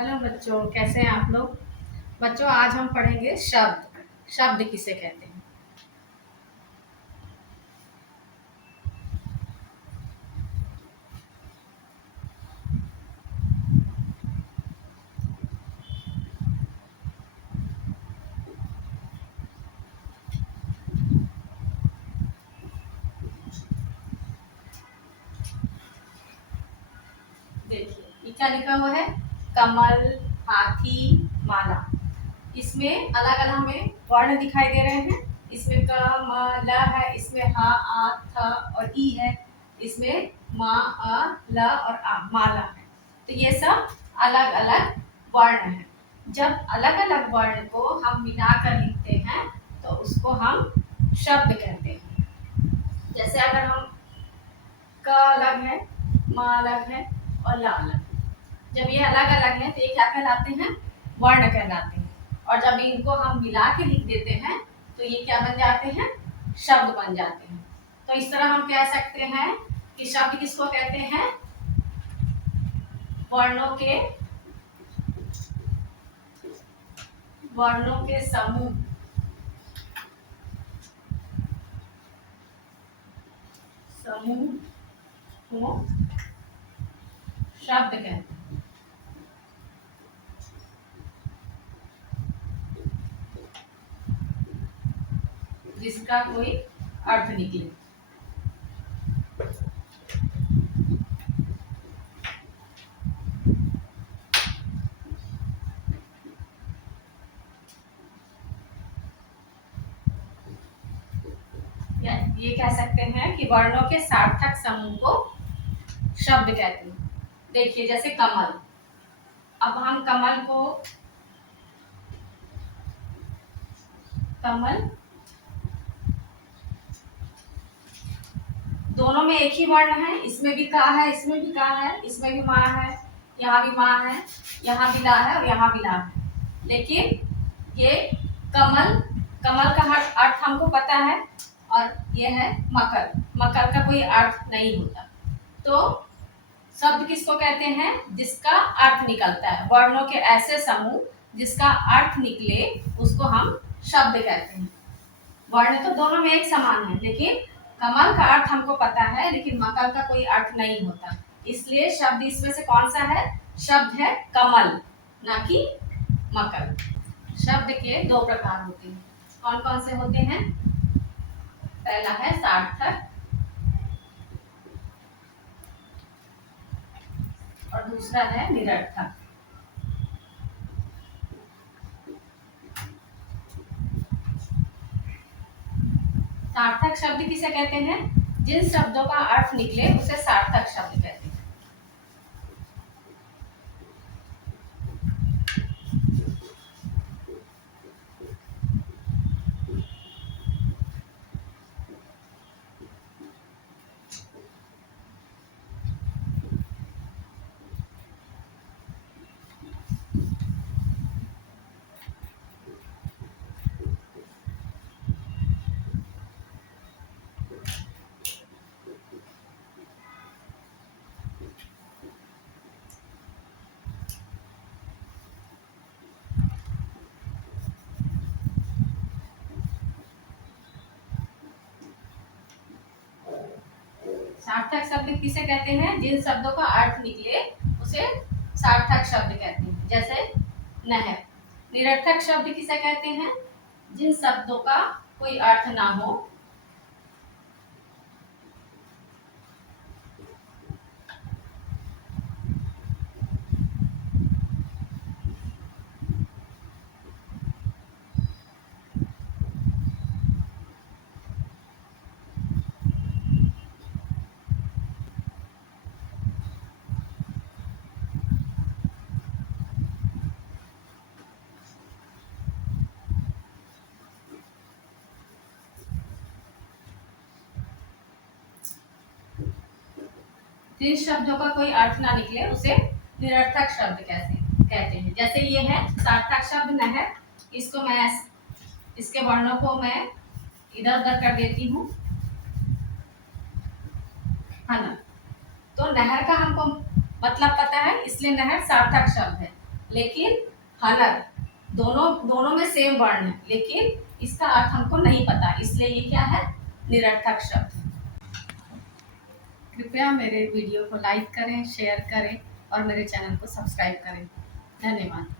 Hello बच्चों, कैसे हैं आप लोग। बच्चों, आज हम पढ़ेंगे शब्द। शब्द किसे कहते हैं। देखिए, ये क्या लिखा हुआ है। कमल, हाथी, माला। इसमें अलग अलग हमें वर्ण दिखाई दे रहे हैं। इसमें क म ल है, इसमें ह आ थ और ई है। इसमें म अ ल और आ माला है। तो ये सब अलग अलग वर्ण है। जब अलग अलग वर्ण को हम मिलाकर लिखते हैं तो उसको हम शब्द कहते हैं। जैसे अगर हम क अलग है, म अलग है और ल अलग है। जब ये अलग अलग है तो ये क्या कहलाते हैं, वर्ण कहलाते हैं। और जब इनको हम मिला के लिख देते हैं तो ये क्या बन जाते हैं, शब्द बन जाते हैं। तो इस तरह हम कह सकते हैं कि शब्द किसको कहते हैं, वर्णों के समूह को शब्द कहते हैं। जिसका कोई अर्थ निकले। ये कह सकते हैं कि वर्णों के सार्थक समूह को शब्द कहते हैं। देखिए, जैसे कमल। अब हम कमल दोनों में एक ही वर्ण है। इसमें भी का है, इसमें भी का है, इसमें भी माँ है, यहाँ भी माँ है, यहाँ भी ला है और यहाँ भी ला है। लेकिन ये कमल, कमल का अर्थ हमको पता है और ये है मकर। मकर का कोई अर्थ नहीं होता। तो शब्द किसको कहते हैं, जिसका अर्थ निकलता है। वर्णों के ऐसे समूह जिसका अर्थ निकले उसको हम शब्द कहते हैं। वर्ण तो दोनों में एक समान है, लेकिन कमल का अर्थ हमको पता है लेकिन मकर का कोई अर्थ नहीं होता। इसलिए शब्द इसमें से कौन सा है, शब्द है कमल, ना कि मकर। शब्द के दो प्रकार होते हैं। कौन कौन से होते हैं। पहला है सार्थक और दूसरा है निरर्थक। सार्थक शब्द किसे कहते हैं, जिन शब्दों का अर्थ निकले उसे सार्थक शब्द कहते हैं। सार्थक शब्द किसे कहते हैं, जिन शब्दों का अर्थ निकले उसे सार्थक शब्द कहते हैं। जैसे नहर। निरर्थक शब्द किसे कहते हैं, जिन शब्दों का कोई अर्थ ना हो। जिन शब्दों का कोई अर्थ ना निकले उसे निरर्थक शब्द कहते हैं। जैसे ये है सार्थक शब्द नहर। इसको मैं इसके वर्णों को मैं इधर उधर कर देती हूँ, है ना। तो नहर का हमको मतलब पता है, इसलिए नहर सार्थक शब्द है। लेकिन हनर, दोनों में सेम वर्ण है, लेकिन इसका अर्थ हमको नहीं पता, इसलिए ये क्या है, निरर्थक शब्द। कृपया मेरे वीडियो को लाइक करें, शेयर करें और मेरे चैनल को सब्सक्राइब करें। धन्यवाद।